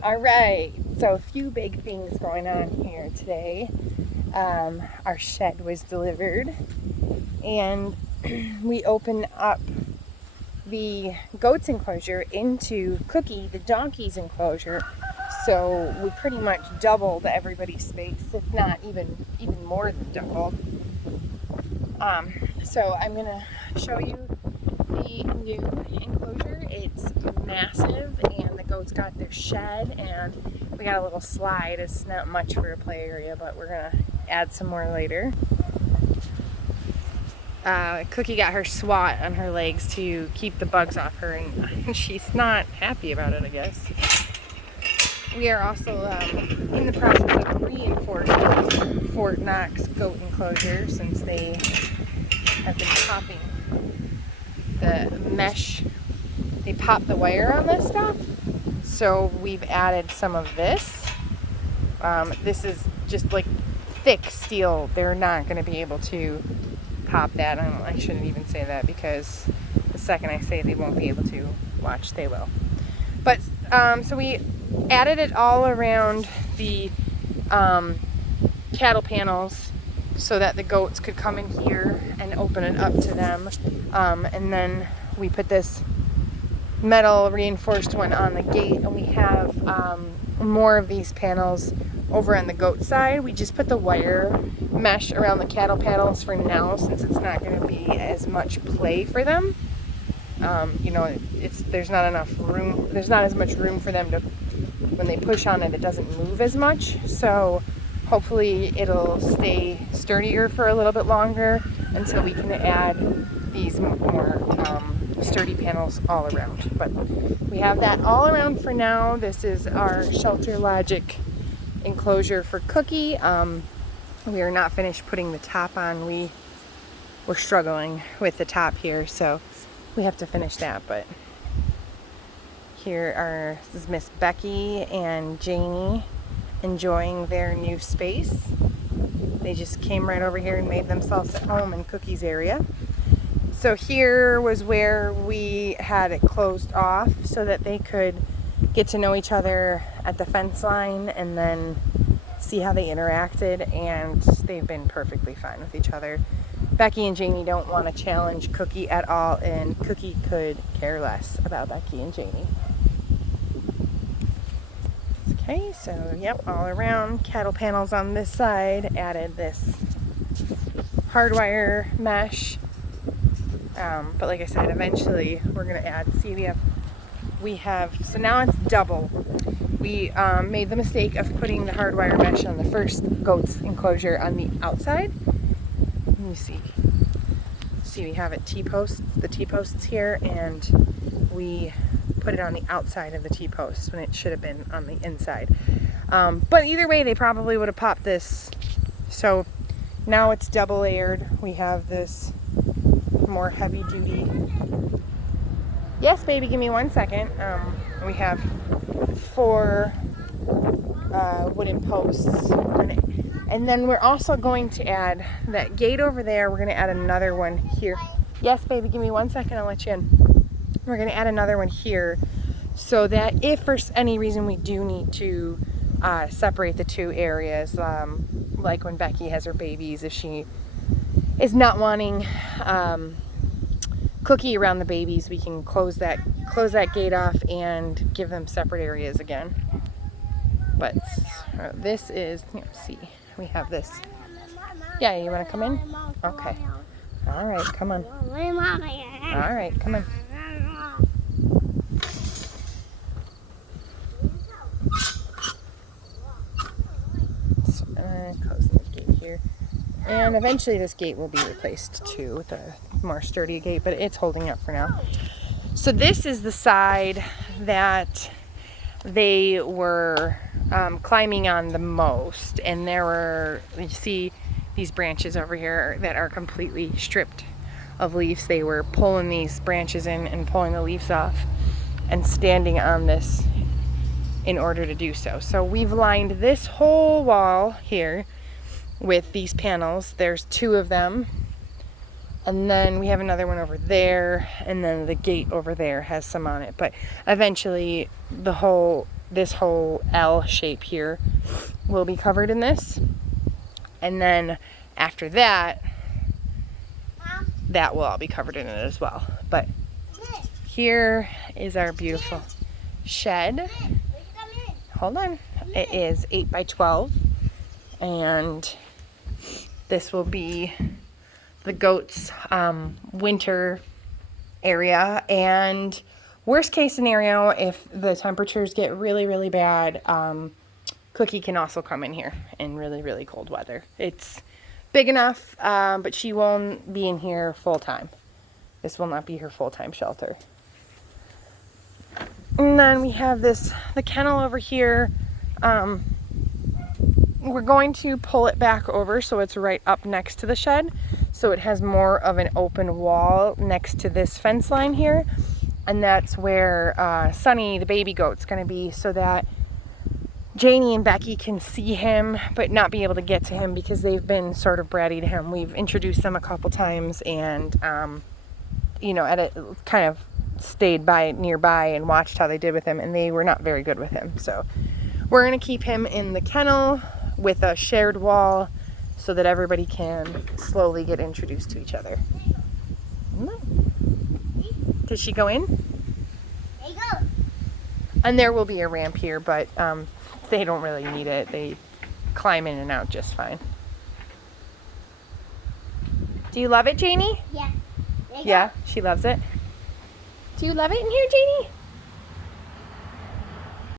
All right, so a few big things going on here today. Our shed was delivered, and we opened up the goat's enclosure into Cookie, the donkey's enclosure. So we pretty much doubled everybody's space, if not even more than doubled. So I'm gonna show you the new enclosure. It's massive, and the goats got their shed, and we got a little slide. It's not much for a play area, but we're gonna add some more later. Cookie got her swat on her legs to keep the bugs off her, and she's not happy about it, I guess. We are also in the process of reinforcing Fort Knox goat enclosure, since they have been popping the mesh. They pop the wire on this stuff, so we've added some of this. This is just like thick steel. They're not going to be able to pop that. I shouldn't even say that, because the second I say they won't be able to, watch, they will. But so we added it all around the cattle panels, so that the goats could come in here and open it up to them. And then we put this metal reinforced one on the gate, and we have more of these panels over on the goat side. We just put the wire mesh around the cattle panels for now, since it's not going to be as much play for them. There's not enough room. There's not as much room for them to, when they push on it, it doesn't move as much. So hopefully it'll stay sturdier for a little bit longer until we can add these more sturdy panels all around. But we have that all around for now. This is our Shelter Logic enclosure for Cookie. We are not finished putting the top on. We're struggling with the top here, so we have to finish that. But this is Miss Becky and Janie enjoying their new space. They just came right over here and made themselves at home in Cookie's area. So here was where we had it closed off so that they could get to know each other at the fence line and then see how they interacted, and they've been perfectly fine with each other. Becky and Janie don't want to challenge Cookie at all, and Cookie could care less about Becky and Janie. Okay, so yep, all around cattle panels on this side, added this hardwire mesh. But like I said, eventually we're going to add, so now it's double. We made the mistake of putting the hardwire mesh on the first goat's enclosure on the outside. Let me see. See, we have the T-posts here, and we put it on the outside of the T-posts when it should have been on the inside. But either way, they probably would have popped this. So now it's double layered. We have this more heavy duty. Yes, baby, give me 1 second. We have 4 wooden posts. And then we're also going to add that gate over there. We're going to add another one here. Yes, baby, give me 1 second. I'll let you in. We're going to add another one here, so that if for any reason we do need to separate the two areas, like when Becky has her babies, if she is not wanting Cookie around the babies, we can close that gate off and give them separate areas again. But this is, see, we have this. Yeah, you want to come in? Okay. All right, come on. All right, come on. So, close this gate here. And eventually this gate will be replaced too with a more sturdy gate, but it's holding up for now. So this is the side that they were climbing on the most, and there were, you see these branches over here that are completely stripped of leaves. They were pulling these branches in and pulling the leaves off and standing on this in order to do so. So we've lined this whole wall here with these panels. There's 2 of them, and then we have another one over there, and then the gate over there has some on it. But eventually the whole this whole L shape here will be covered in this. And then after that, that will all be covered in it as well. But here is our beautiful shed. Hold on. It is 8 by 12. And this will be the goats' winter area. And worst case scenario, if the temperatures get really, really bad, Cookie can also come in here in really, really cold weather. It's big enough, but she won't be in here full time. This will not be her full-time shelter. And then we have the kennel over here. We're going to pull it back over so it's right up next to the shed. So it has more of an open wall next to this fence line here. And that's where Sunny, the baby goat's gonna be, so that Janie and Becky can see him, but not be able to get to him because they've been sort of bratty to him. We've introduced them a couple times and, you know, kind of stayed nearby and watched how they did with him, and they were not very good with him. So we're going to keep him in the kennel with a shared wall so that everybody can slowly get introduced to each other. Did she go in? There you go. And there will be a ramp here, but they don't really need it. They climb in and out just fine. Do you love it, Janie? Yeah. Yeah, she loves it. Do you love it in here, Janie?